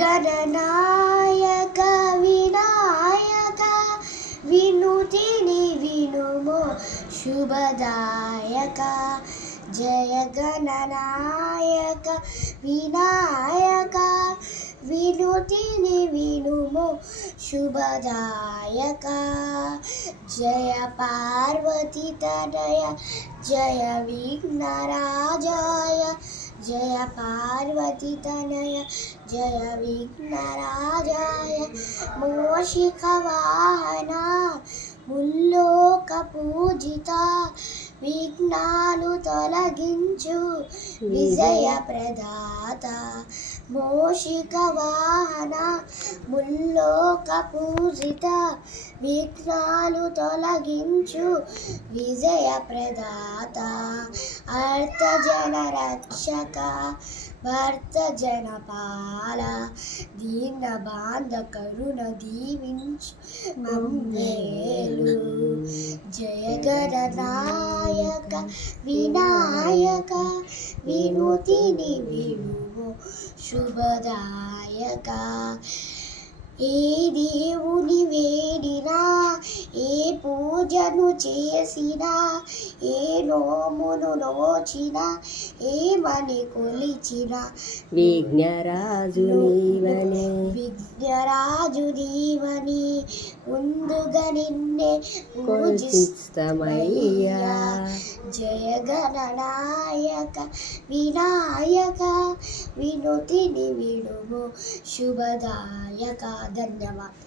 గణనాయక వినాయక వినుతిని వినుమో శుభదాయక. జయ గణనాయక వినాయక వినుతిని వినుమో శుభదాయక. జయ పార్వతీ తనయ జయ విఘ్నరాజాయ. జయ పార్వతీ తనయ జయ విఘ్నరాజాయ. మూషిక వాహన ముల్లోక పూజిత విఘ్నాలు తొలగించు విజయ ప్రదాత. మూషిక వాహన ముల్లోక పూజిత విఘ్నాలు తొలగించు విజయ ప్రదాత. అర్థ జన రక్షక భర్త జనపాల దీన బాంధ కరుణ దీవించు మమ్మేలు. జయ గణనాయక వినాయక వినుతిని వినుమో శుభదాయక. ఏ దేవుని వేడినా ఏ పూజను చేసినా ఏ నోమును నోచిన ఏమని కొలిచిన విఘ్నరాజు నీవనే విఘ్నరాజు నీవని ముందుగా నిన్నే పూజిస్తమయ్యా. జయ గణనాయక వినాయక వినుతిని వినుమో శుభదాయక. ధన్యవాదాలు.